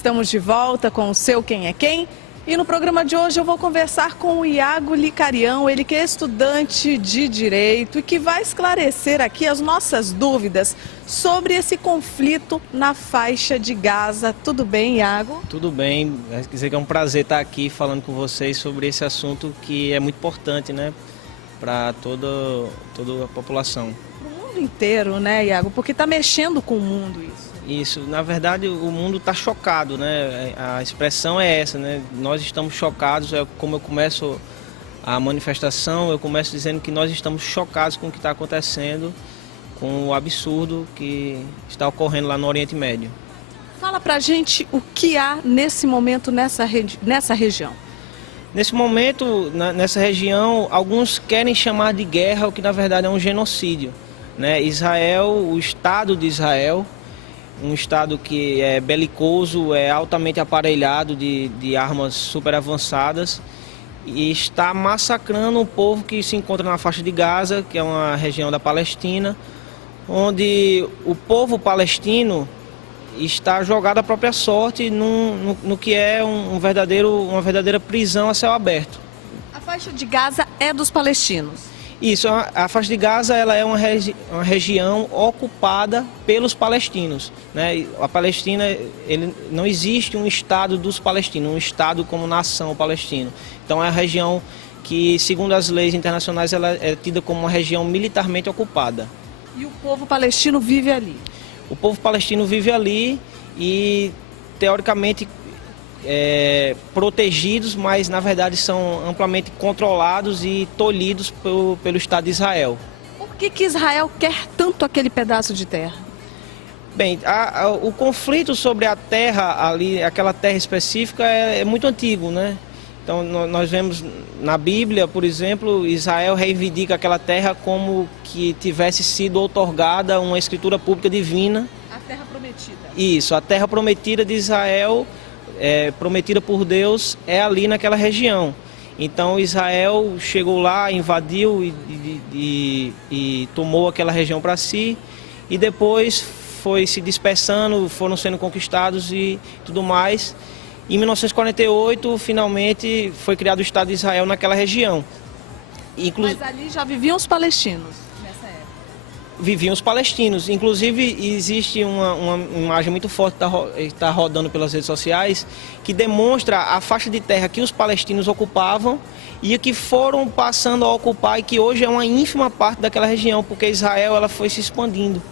Estamos de volta com o seu Quem é Quem. E no programa de hoje eu vou conversar com o Iago Licarião, ele que é estudante de Direito e que vai esclarecer aqui as nossas dúvidas sobre esse conflito na faixa de Gaza. Tudo bem, Iago? Tudo bem, quer dizer que é um prazer estar aqui falando com vocês sobre esse assunto que é muito importante, né, para toda a população. Para o mundo inteiro, né, Iago? Porque está mexendo com o mundo isso. Isso, na verdade o mundo está chocado, né? A expressão é essa, né? Nós estamos chocados, é como eu começo a manifestação, eu começo dizendo que nós estamos chocados com o que está acontecendo, com o absurdo que está ocorrendo lá no Oriente Médio. Fala pra gente o que há nesse momento nessa região. Nesse momento, nessa região, alguns querem chamar de guerra o que na verdade é um genocídio, né? Israel, o Estado de Israel, um estado que é belicoso, é altamente aparelhado de armas super avançadas e está massacrando o povo que se encontra na faixa de Gaza, que é uma região da Palestina, onde o povo palestino está jogado à própria sorte no que é uma verdadeira prisão a céu aberto. A faixa de Gaza é dos palestinos? Isso, a faixa de Gaza ela é uma região ocupada pelos palestinos, né? A Palestina, não existe um Estado dos palestinos, um Estado como nação palestino. Então é a região que, segundo as leis internacionais, ela é tida como uma região militarmente ocupada. E o povo palestino vive ali? O povo palestino vive ali e, teoricamente, protegidos, mas na verdade são amplamente controlados e tolhidos pelo Estado de Israel. Por que Israel quer tanto aquele pedaço de terra? Bem, o conflito sobre a terra ali, aquela terra específica, é muito antigo, né? Então nós vemos na Bíblia, por exemplo, Israel reivindica aquela terra como que tivesse sido outorgada uma escritura pública divina. A terra prometida. Isso, a terra prometida de Israel, prometida por Deus, é ali naquela região. Então Israel chegou lá, invadiu e tomou aquela região para si, e depois foi se dispersando, foram sendo conquistados e tudo mais. Em 1948, finalmente, foi criado o Estado de Israel naquela região. Mas ali já viviam os palestinos? Viviam os palestinos. Inclusive, existe uma imagem muito forte que está rodando pelas redes sociais que demonstra a faixa de terra que os palestinos ocupavam e que foram passando a ocupar e que hoje é uma ínfima parte daquela região, porque Israel ela foi se expandindo,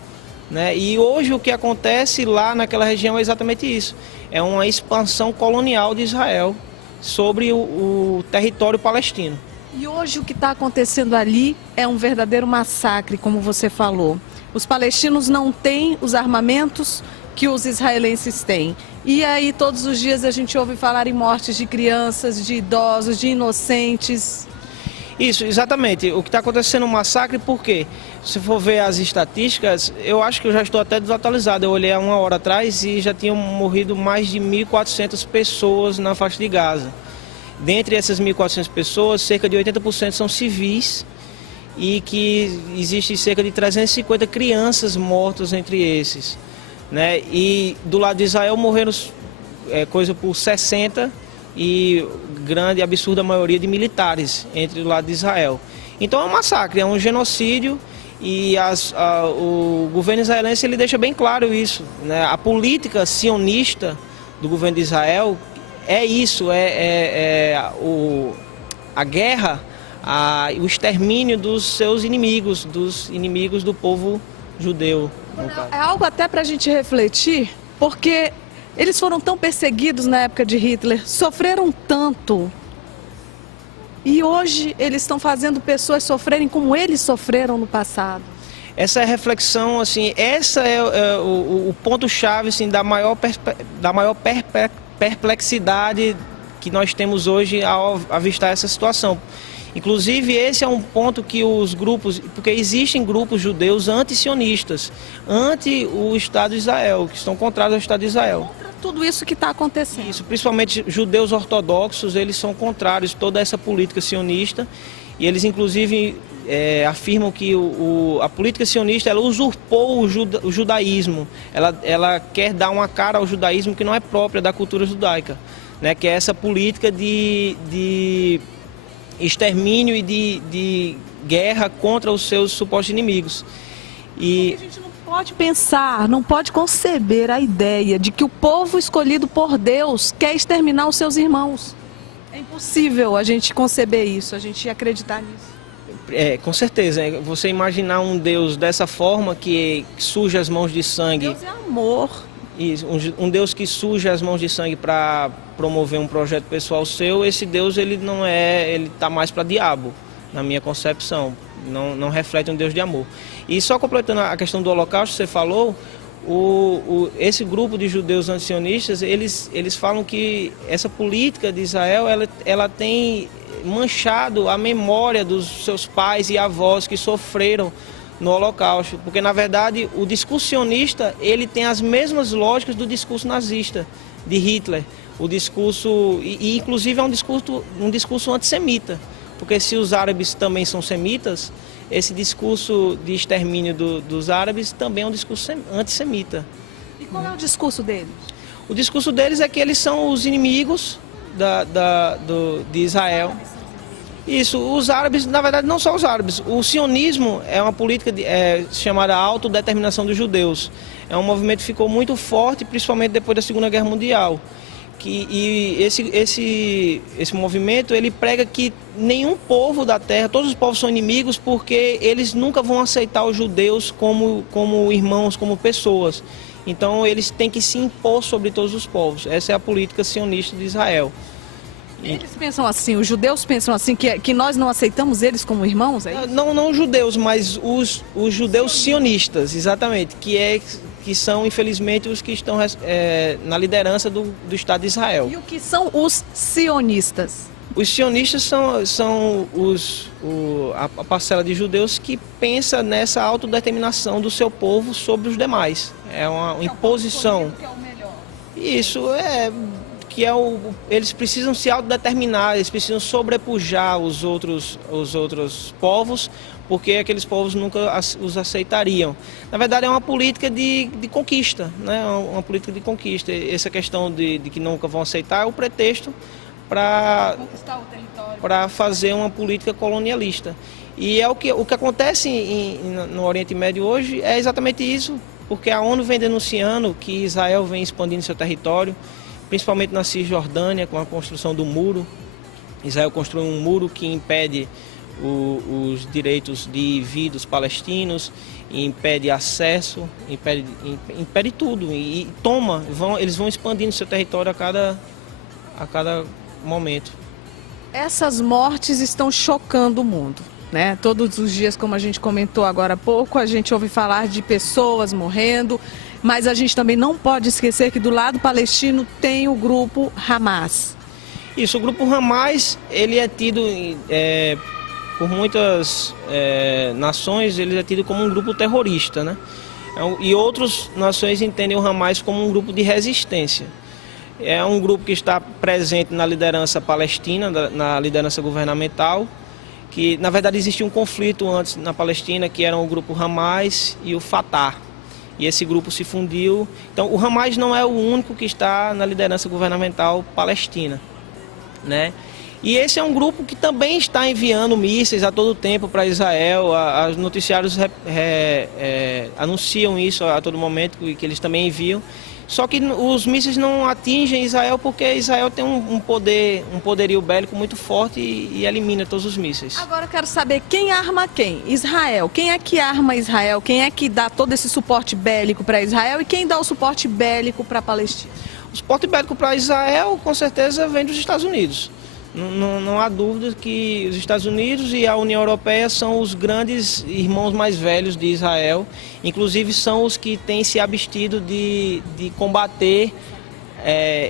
né? E hoje o que acontece lá naquela região é exatamente isso. É uma expansão colonial de Israel sobre o território palestino. E hoje o que está acontecendo ali é um verdadeiro massacre, como você falou. Os palestinos não têm os armamentos que os israelenses têm. E aí todos os dias a gente ouve falar em mortes de crianças, de idosos, de inocentes. Isso, exatamente. O que está acontecendo é um massacre, por quê? Se for ver as estatísticas, eu acho que eu já estou até desatualizado. Eu olhei há uma hora atrás e já tinham morrido mais de 1.400 pessoas na faixa de Gaza. Dentre essas 1.400 pessoas, cerca de 80% são civis e que existe cerca de 350 crianças mortas entre esses, né? E do lado de Israel morreram coisa por 60 e grande, absurda maioria de militares entre o lado de Israel. Então é um massacre, é um genocídio e o governo israelense ele deixa bem claro isso, né? A política sionista do governo de Israel é isso, a guerra, o extermínio dos seus inimigos, dos inimigos do povo judeu. É algo até para a gente refletir, porque eles foram tão perseguidos na época de Hitler, sofreram tanto, e hoje eles estão fazendo pessoas sofrerem como eles sofreram no passado. Essa é a reflexão, assim, essa é o ponto-chave assim, da maior perplexidade que nós temos hoje ao avistar essa situação. Inclusive, esse é um ponto que os grupos, porque existem grupos judeus anti-sionistas, anti o Estado de Israel, que estão contrários ao Estado de Israel. Contra tudo isso que está acontecendo. Isso, principalmente judeus ortodoxos, eles são contrários a toda essa política sionista e eles, inclusive, afirmam que a política sionista ela usurpou o judaísmo, ela quer dar uma cara ao judaísmo que não é própria da cultura judaica, né? Que é essa política de extermínio e de guerra contra os seus supostos inimigos. E a gente não pode pensar, não pode conceber a ideia de que o povo escolhido por Deus quer exterminar os seus irmãos. É impossível a gente conceber isso, a gente acreditar nisso. Com certeza. Você imaginar um Deus dessa forma, que suja as mãos de sangue. Deus é amor. Isso, um Deus que suja as mãos de sangue para promover um projeto pessoal seu, esse Deus ele está mais para diabo, na minha concepção. Não reflete um Deus de amor. E só completando a questão do Holocausto, você falou, esse grupo de judeus antisionistas, eles falam que essa política de Israel, ela tem manchado a memória dos seus pais e avós que sofreram no Holocausto, porque na verdade o discurso sionista ele tem as mesmas lógicas do discurso nazista de Hitler, o discurso e inclusive é um discurso antissemita, porque se os árabes também são semitas, esse discurso de extermínio dos árabes também é um discurso antissemita. E qual é o discurso deles? O discurso deles é que eles são os inimigos de Israel. Isso, os árabes, na verdade não só os árabes, o sionismo é uma política chamada autodeterminação dos judeus. É um movimento que ficou muito forte, principalmente depois da Segunda Guerra Mundial. E esse movimento ele prega que nenhum povo da terra, todos os povos são inimigos porque eles nunca vão aceitar os judeus como irmãos, como pessoas. Então eles têm que se impor sobre todos os povos. Essa é a política sionista de Israel. Eles pensam assim, os judeus pensam assim, que nós não aceitamos eles como irmãos? É isso? Não os judeus, mas os judeus sionistas, exatamente, que são, infelizmente, os que estão na liderança do Estado de Israel. E o que são os sionistas? Os sionistas são a parcela de judeus que pensa nessa autodeterminação do seu povo sobre os demais. É uma imposição. Que é o melhor. Isso eles precisam se autodeterminar, eles precisam sobrepujar os outros povos, porque aqueles povos nunca os aceitariam. Na verdade é uma política de conquista, né? Uma política de conquista. Essa questão de que nunca vão aceitar é o pretexto para fazer uma política colonialista. E é o que acontece no Oriente Médio hoje é exatamente isso, porque a ONU vem denunciando que Israel vem expandindo seu território, principalmente na Cisjordânia, com a construção do muro. Israel construiu um muro que impede os direitos de vir dos palestinos, impede acesso, impede tudo e eles vão expandindo seu território a cada momento. Essas mortes estão chocando o mundo, né? Todos os dias, como a gente comentou agora há pouco, a gente ouve falar de pessoas morrendo, mas a gente também não pode esquecer que do lado palestino tem o grupo Hamas. Isso, o grupo Hamas, ele é tido por muitas nações, ele é tido como um grupo terrorista, né? E outras nações entendem o Hamas como um grupo de resistência. É um grupo que está presente na liderança palestina, na liderança governamental, que na verdade existia um conflito antes na Palestina, que eram o grupo Hamas e o Fatah. E esse grupo se fundiu. Então, o Hamas não é o único que está na liderança governamental palestina, né? E esse é um grupo que também está enviando mísseis a todo tempo para Israel. Os noticiários anunciam isso a todo momento, que eles também enviam. Só que os mísseis não atingem Israel porque Israel tem um poderio bélico muito forte e elimina todos os mísseis. Agora eu quero saber quem arma quem? Israel. Quem é que arma Israel? Quem é que dá todo esse suporte bélico para Israel e quem dá o suporte bélico para a Palestina? O suporte bélico para Israel, com certeza, vem dos Estados Unidos. Não há dúvida que os Estados Unidos e a União Europeia são os grandes irmãos mais velhos de Israel. Inclusive são os que têm se abstido de combater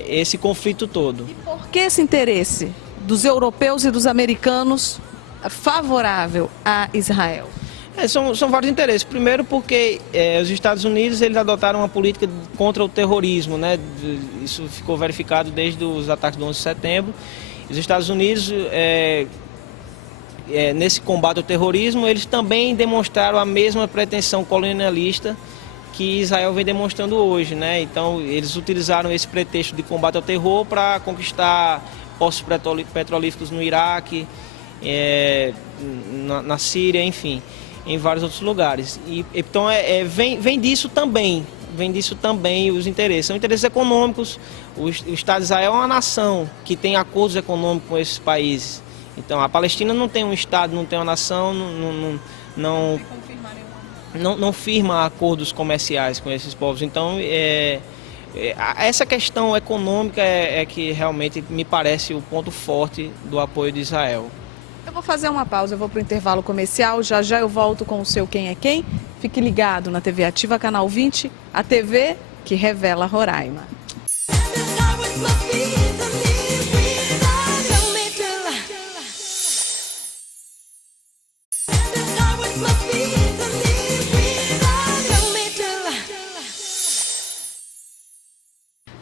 esse conflito todo. E por que esse interesse dos europeus e dos americanos favorável a Israel? São vários interesses. Primeiro porque os Estados Unidos eles adotaram uma política contra o terrorismo, né? Isso ficou verificado desde os ataques do 11 de setembro. Os Estados Unidos nesse combate ao terrorismo, eles também demonstraram a mesma pretensão colonialista que Israel vem demonstrando hoje, né? Então, eles utilizaram esse pretexto de combate ao terror para conquistar poços petrolíferos no Iraque, na Síria, enfim, em vários outros lugares. Então, vem disso também os interesses. São interesses econômicos. O Estado de Israel é uma nação que tem acordos econômicos com esses países. Então, a Palestina não tem um Estado, não tem uma nação, não firma acordos comerciais com esses povos. Então, essa questão econômica é que realmente me parece o ponto forte do apoio de Israel. Eu vou fazer uma pausa, eu vou para o intervalo comercial, já já eu volto com o seu Quem é Quem. Fique ligado na TV Ativa, canal 20, a TV que revela Roraima.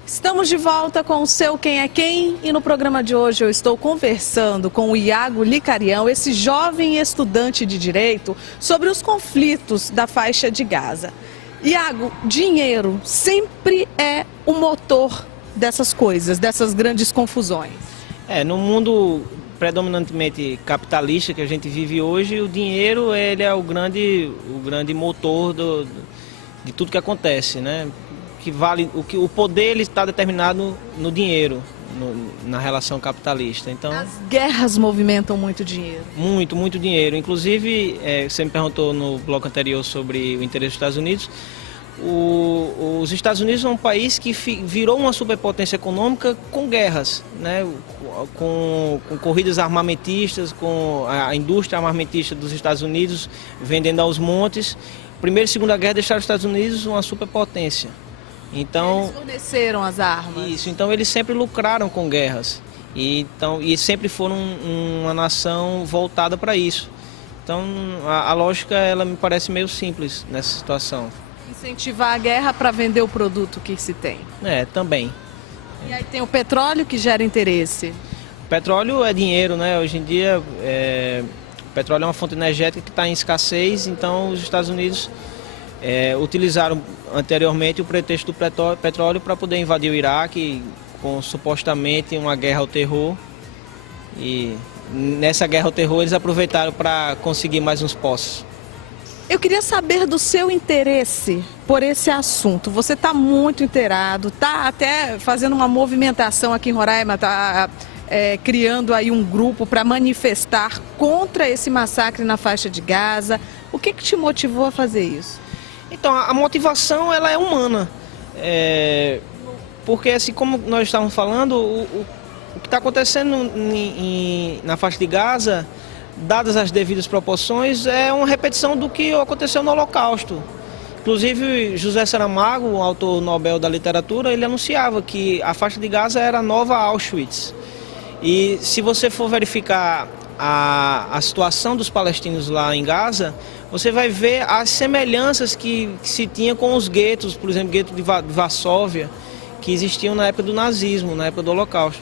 Estamos de volta com o seu Quem é Quem e no programa de hoje eu estou conversando com o Iago Licarião, esse jovem estudante de Direito, sobre os conflitos da faixa de Gaza. Iago, dinheiro sempre é o motor dessas coisas, dessas grandes confusões. No mundo predominantemente capitalista que a gente vive hoje, o dinheiro ele é o grande motor de tudo que acontece, né? O poder ele está determinado no dinheiro, na relação capitalista. Então, as guerras movimentam muito dinheiro. Muito dinheiro. Inclusive, você me perguntou no bloco anterior sobre o interesse dos Estados Unidos. Os Estados Unidos é um país que virou uma superpotência econômica com guerras, né? Com corridas armamentistas, com a indústria armamentista dos Estados Unidos vendendo aos montes. Primeira e Segunda Guerra deixaram os Estados Unidos uma superpotência. Então, eles forneceram as armas. Isso, então eles sempre lucraram com guerras e sempre foram uma nação voltada para isso. Então a lógica ela me parece meio simples nessa situação. Incentivar a guerra para vender o produto que se tem. Também. E aí tem o petróleo que gera interesse. O petróleo é dinheiro, né? Hoje em dia o petróleo é uma fonte energética que está em escassez, então os Estados Unidos utilizaram anteriormente o pretexto do petróleo para poder invadir o Iraque com supostamente uma guerra ao terror. E nessa guerra ao terror eles aproveitaram para conseguir mais uns poços. Eu queria saber do seu interesse por esse assunto. Você está muito inteirado, está até fazendo uma movimentação aqui em Roraima, está criando aí um grupo para manifestar contra esse massacre na faixa de Gaza. O que te motivou a fazer isso? Então, a motivação ela é humana, porque assim como nós estávamos falando, o que está acontecendo na faixa de Gaza, dadas as devidas proporções, é uma repetição do que aconteceu no Holocausto. Inclusive, José Saramago, o autor Nobel da Literatura, ele anunciava que a faixa de Gaza era a nova Auschwitz. E se você for verificar a situação dos palestinos lá em Gaza, você vai ver as semelhanças que se tinha com os guetos, por exemplo, o gueto de Varsóvia, que existiam na época do nazismo, na época do Holocausto.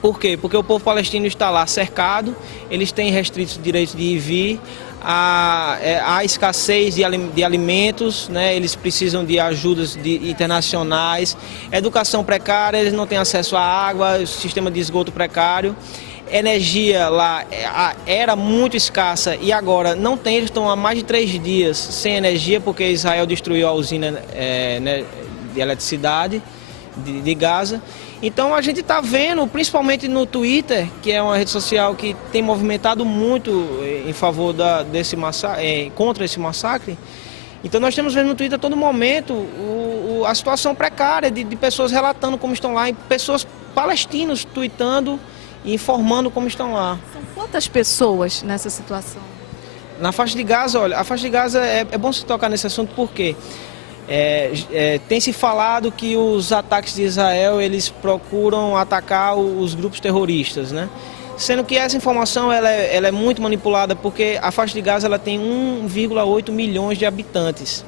Por quê? Porque o povo palestino está lá cercado, eles têm restritos direitos de ir e vir, há escassez de alimentos, né? Eles precisam de ajudas internacionais, educação precária, eles não têm acesso à água, sistema de esgoto precário. Energia lá era muito escassa e agora não tem, eles estão há mais de 3 dias sem energia porque Israel destruiu a usina de eletricidade de Gaza. Então a gente está vendo, principalmente no Twitter, que é uma rede social que tem movimentado muito em favor contra esse massacre. Então nós estamos vendo no Twitter a todo momento a situação precária de pessoas relatando como estão lá, e pessoas palestinos tweetando e informando como estão lá. São quantas pessoas nessa situação? Na faixa de Gaza, olha, a faixa de Gaza é bom se tocar nesse assunto porque tem se falado que os ataques de Israel, eles procuram atacar os grupos terroristas, né? Sendo que essa informação ela é muito manipulada porque a faixa de Gaza ela tem 1,8 milhões de habitantes.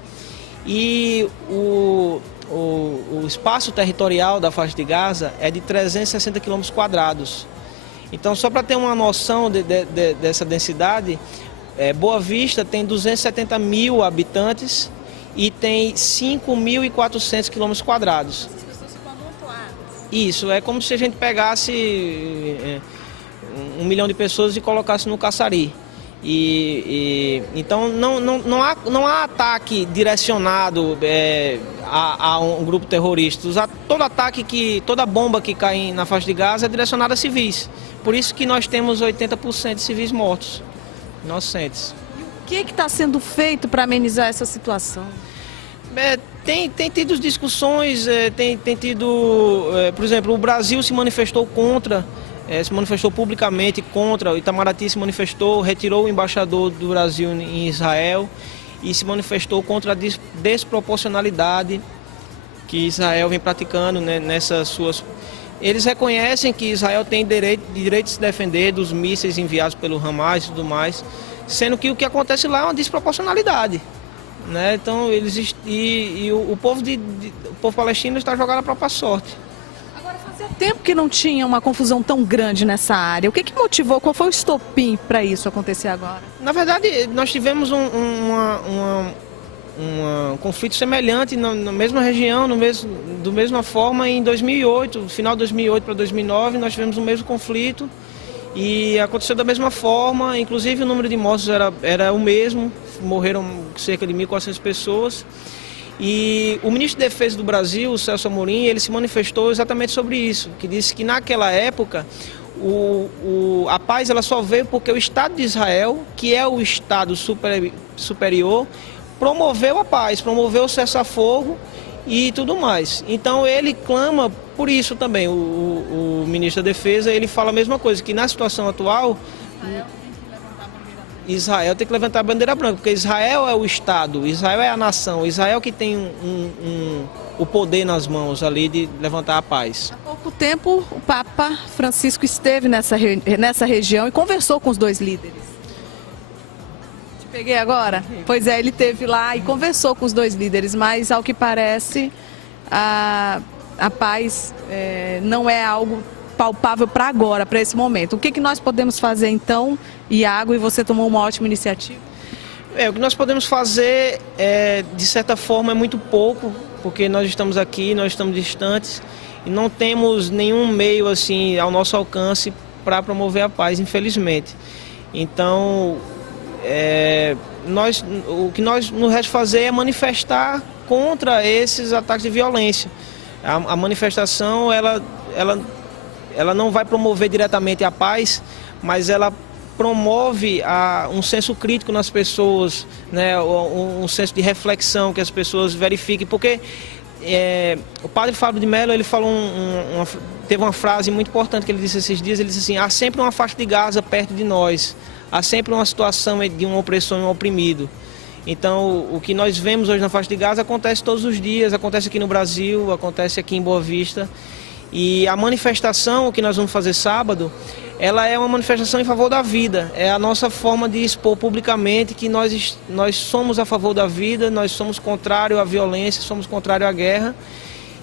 E o espaço territorial da faixa de Gaza é de 360 quilômetros quadrados. Então, só para ter uma noção dessa densidade, Boa Vista tem 270 mil habitantes e tem 5.400 quilômetros quadrados. As pessoas ficam amontoadas. Isso, é como se a gente pegasse 1 milhão de pessoas e colocasse no Caçari. Então não há ataque direcionado a um grupo terrorista. Toda bomba que cai na faixa de Gaza é direcionada a civis. Por isso que nós temos 80% de civis mortos, inocentes. O que está sendo feito para amenizar essa situação? Tem tido discussões, tem tido, por exemplo, o Brasil se manifestou publicamente contra, o Itamaraty se manifestou, retirou o embaixador do Brasil em Israel e se manifestou contra a desproporcionalidade que Israel vem praticando, né, nessas suas... Eles reconhecem que Israel tem direito de se defender dos mísseis enviados pelo Hamas e tudo mais, sendo que o que acontece lá é uma desproporcionalidade, né? Então o povo palestino está jogando a própria sorte. Fazia tempo que não tinha uma confusão tão grande nessa área. O que motivou? Qual foi o estopim para isso acontecer agora? Na verdade, nós tivemos um conflito semelhante na mesma região, da mesma forma em 2008, final de 2008 para 2009, nós tivemos o mesmo conflito e aconteceu da mesma forma, inclusive o número de mortos era o mesmo, morreram cerca de 1.400 pessoas. E o ministro de Defesa do Brasil, o Celso Amorim, ele se manifestou exatamente sobre isso, que disse que naquela época a paz ela só veio porque o Estado de Israel, que é o Estado superior, promoveu a paz, promoveu o cessar-fogo e tudo mais. Então ele clama por isso também, o ministro da Defesa, ele fala a mesma coisa, que na situação atual Israel tem que levantar a bandeira branca, porque Israel é o Estado, Israel é a nação, Israel que tem o poder nas mãos ali de levantar a paz. Há pouco tempo o Papa Francisco esteve nessa região e conversou com os dois líderes. Te peguei agora? Pois é, ele esteve lá e conversou com os dois líderes, mas ao que parece a paz não é algo palpável para agora, para esse momento. O que nós podemos fazer então, Iago, e você tomou uma ótima iniciativa? O que nós podemos fazer, de certa forma, é muito pouco, porque nós estamos aqui, nós estamos distantes e não temos nenhum meio assim ao nosso alcance para promover a paz, infelizmente. Então, o que nós nos resta fazer é manifestar contra esses ataques de violência. A manifestação, ela não vai promover diretamente a paz, mas ela promove um senso crítico nas pessoas, né, um senso de reflexão, que as pessoas verifiquem, porque o padre Fábio de Mello, ele falou teve uma frase muito importante que ele disse esses dias, ele disse assim: há sempre uma faixa de Gaza perto de nós, há sempre uma situação de um opressor e um oprimido. Então, o que nós vemos hoje na faixa de Gaza acontece todos os dias, acontece aqui no Brasil, acontece aqui em Boa Vista. E a manifestação que nós vamos fazer sábado, ela é uma manifestação em favor da vida. É a nossa forma de expor publicamente que nós somos a favor da vida, nós somos contrários à violência, somos contrários à guerra.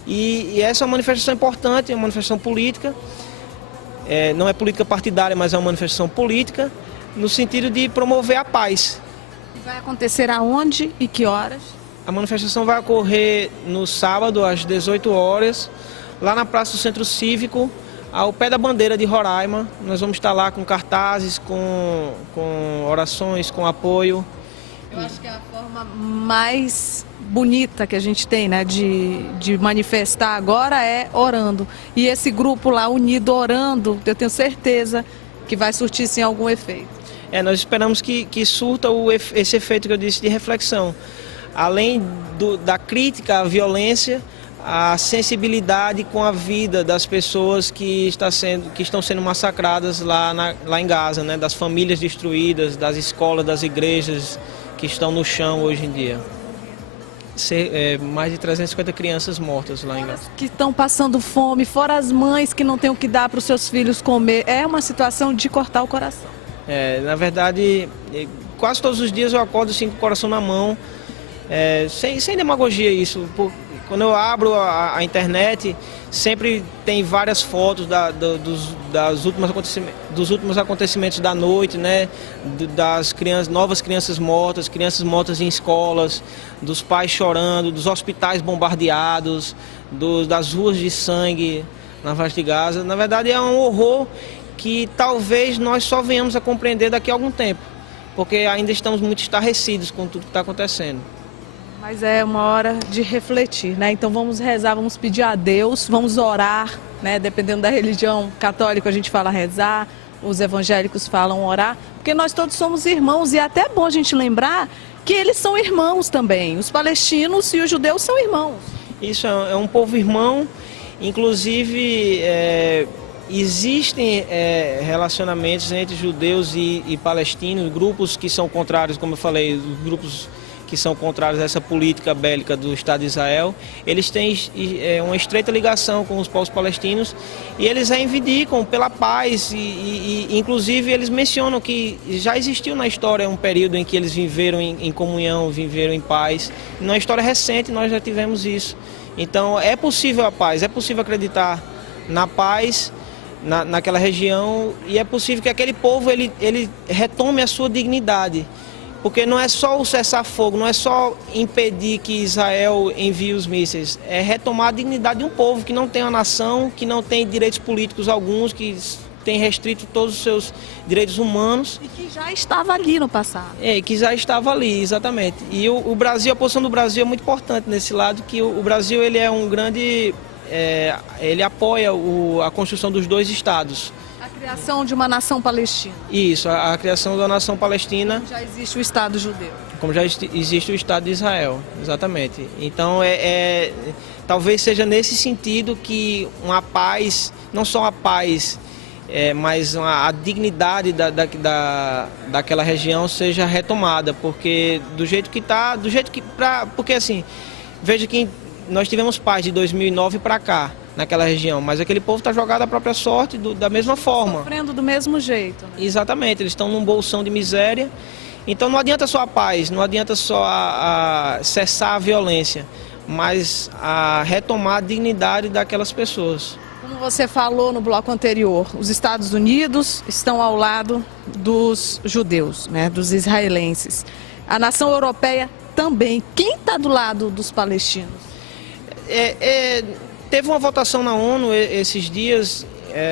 E essa é uma manifestação importante, é uma manifestação política. Não é política partidária, mas é uma manifestação política, no sentido de promover a paz. Vai acontecer aonde e que horas? A manifestação vai ocorrer no sábado, às 18 horas, lá na Praça do Centro Cívico, ao pé da bandeira de Roraima. Nós vamos estar lá com cartazes, com orações, com apoio. Eu acho que é a forma mais bonita que a gente tem, né, de manifestar agora é orando. E esse grupo lá unido orando, eu tenho certeza que vai surtir sim algum efeito. Nós esperamos que surta esse efeito que eu disse de reflexão. Além da crítica à violência, a sensibilidade com a vida das pessoas que estão sendo massacradas lá em Gaza, né? Das famílias destruídas, das escolas, das igrejas que estão no chão hoje em dia. Mais de 350 crianças mortas lá em Gaza. Que estão passando fome, fora as mães que não têm o que dar para os seus filhos comer. É uma situação de cortar o coração. Na verdade, quase todos os dias eu acordo assim, com o coração na mão, sem demagogia isso. Quando eu abro a internet, sempre tem várias fotos dos últimos acontecimentos da noite, né? Das novas crianças mortas em escolas, dos pais chorando, dos hospitais bombardeados, das ruas de sangue na faixa de Gaza. Na verdade, é um horror que talvez nós só venhamos a compreender daqui a algum tempo, porque ainda estamos muito estarrecidos com tudo que está acontecendo. Mas é uma hora de refletir, né? Então vamos rezar, vamos pedir a Deus, vamos orar, né? Dependendo da religião católica a gente fala rezar, os evangélicos falam orar, porque nós todos somos irmãos e é até bom a gente lembrar que eles são irmãos também. Os palestinos e os judeus são irmãos. Isso é um povo irmão, inclusive existem relacionamentos entre judeus e palestinos, grupos que são contrários, como eu falei, grupos que são contrários a essa política bélica do Estado de Israel. Eles têm uma estreita ligação com os povos palestinos e eles reivindicam pela paz e inclusive eles mencionam que já existiu na história um período em que eles viveram em comunhão, viveram em paz. Na história recente nós já tivemos isso. Então é possível a paz, é possível acreditar na paz naquela região e é possível que aquele povo ele retome a sua dignidade. Porque não é só o cessar-fogo, não é só impedir que Israel envie os mísseis, é retomar a dignidade de um povo que não tem uma nação, que não tem direitos políticos alguns, que tem restrito todos os seus direitos humanos. E que já estava ali no passado. Que já estava ali, exatamente. E o Brasil, a posição do Brasil é muito importante nesse lado, que o Brasil ele é um grande, ele apoia a construção dos dois estados. A criação de uma nação palestina. Isso, a criação da nação palestina. Como já existe o Estado judeu. Como já existe o Estado de Israel, exatamente. Então, talvez seja nesse sentido que uma paz, não só a paz, mas a dignidade daquela região seja retomada, porque do jeito que está, porque assim, veja que nós tivemos paz de 2009 para cá, naquela região, mas aquele povo está jogado à própria sorte da mesma forma. Sofrendo do mesmo jeito. Né? Exatamente, eles estão num bolsão de miséria, então não adianta só a paz, não adianta só cessar a violência, mas a retomar a dignidade daquelas pessoas. Como você falou no bloco anterior, os Estados Unidos estão ao lado dos judeus, né, dos israelenses. A nação europeia também. Quem está do lado dos palestinos? Teve uma votação na ONU esses dias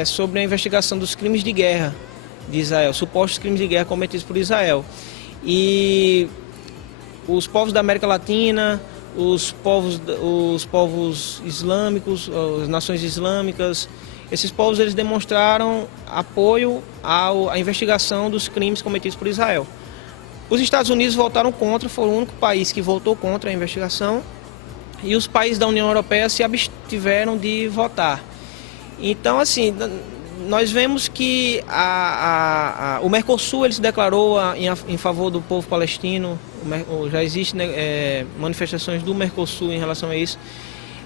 sobre a investigação dos crimes de guerra de Israel, supostos crimes de guerra cometidos por Israel. E os povos da América Latina, os povos islâmicos, as nações islâmicas, esses povos eles demonstraram apoio à investigação dos crimes cometidos por Israel. Os Estados Unidos votaram contra, foi o único país que votou contra a investigação. E os países da União Europeia se abstiveram de votar. Então, assim, nós vemos que o Mercosul ele se declarou em favor do povo palestino. Já existem manifestações do Mercosul em relação a isso.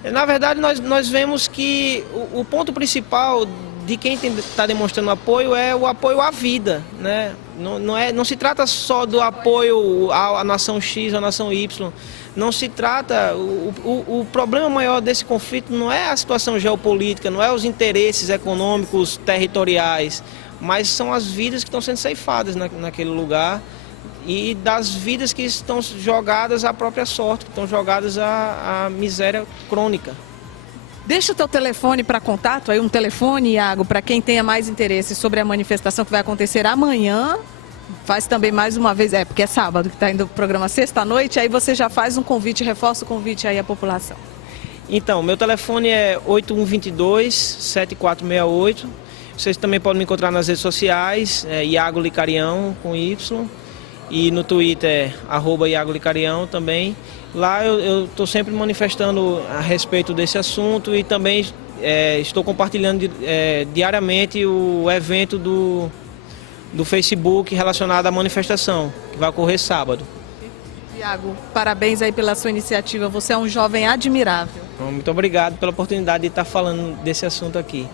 Na verdade, nós vemos que o ponto principal de quem está demonstrando apoio é o apoio à vida, né? Não se trata só do apoio à nação X, à nação Y. Não se trata, o problema maior desse conflito não é a situação geopolítica, não é os interesses econômicos territoriais, mas são as vidas que estão sendo ceifadas naquele lugar e das vidas que estão jogadas à própria sorte, que estão jogadas à miséria crônica. Deixa o teu telefone para contato, aí um telefone, Iago, para quem tenha mais interesse sobre a manifestação que vai acontecer amanhã. Faz também mais uma vez, porque é sábado que está indo o programa sexta-noite, aí você já faz um convite, reforça o convite aí à população. Então, meu telefone é 8122-7468. Vocês também podem me encontrar nas redes sociais, Iago Licarião, com Y. E no Twitter, @Iago Licarião também. Lá eu estou sempre manifestando a respeito desse assunto e também estou compartilhando diariamente o evento do Facebook relacionado à manifestação, que vai ocorrer sábado. Iago, parabéns aí pela sua iniciativa, você é um jovem admirável. Muito obrigado pela oportunidade de estar falando desse assunto aqui.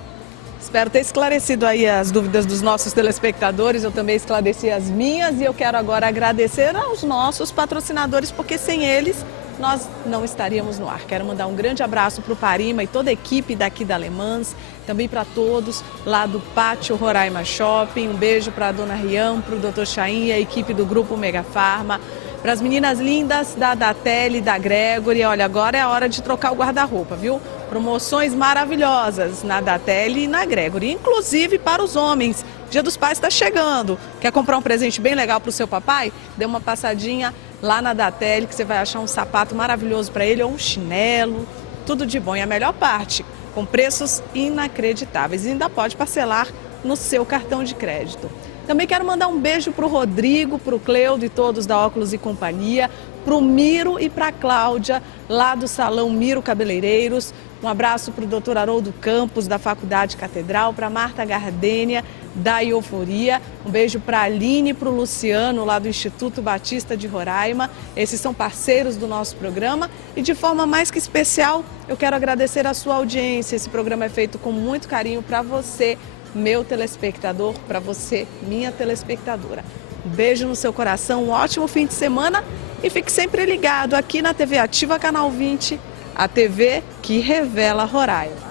Espero ter esclarecido aí as dúvidas dos nossos telespectadores, eu também esclareci as minhas e eu quero agora agradecer aos nossos patrocinadores, porque sem eles nós não estaríamos no ar. Quero mandar um grande abraço para o Parima e toda a equipe daqui da Alemãs, também para todos lá do Pátio Roraima Shopping. Um beijo para a dona Rian, para o Dr. Chaim e a equipe do Grupo Mega Farma. Para as meninas lindas da Datel e da Gregory, olha, agora é a hora de trocar o guarda-roupa, viu? Promoções maravilhosas na Datel e na Gregory, inclusive para os homens. Dia dos Pais está chegando. Quer comprar um presente bem legal para o seu papai? Dê uma passadinha lá na Datel, que você vai achar um sapato maravilhoso para ele ou um chinelo. Tudo de bom. E a melhor parte, com preços inacreditáveis. E ainda pode parcelar no seu cartão de crédito. Também quero mandar um beijo para o Rodrigo, para o Cleudo e todos da Óculos e Companhia, para o Miro e para a Cláudia, lá do Salão Miro Cabeleireiros. Um abraço para o Dr. Haroldo Campos, da Faculdade Catedral, para a Marta Gardênia, da Euforia. Um beijo para a Aline e para o Luciano, lá do Instituto Batista de Roraima. Esses são parceiros do nosso programa e, de forma mais que especial, eu quero agradecer a sua audiência. Esse programa é feito com muito carinho para você, meu telespectador, para você, minha telespectadora. Um beijo no seu coração, um ótimo fim de semana e fique sempre ligado aqui na TV Ativa Canal 20, a TV que revela Roraima.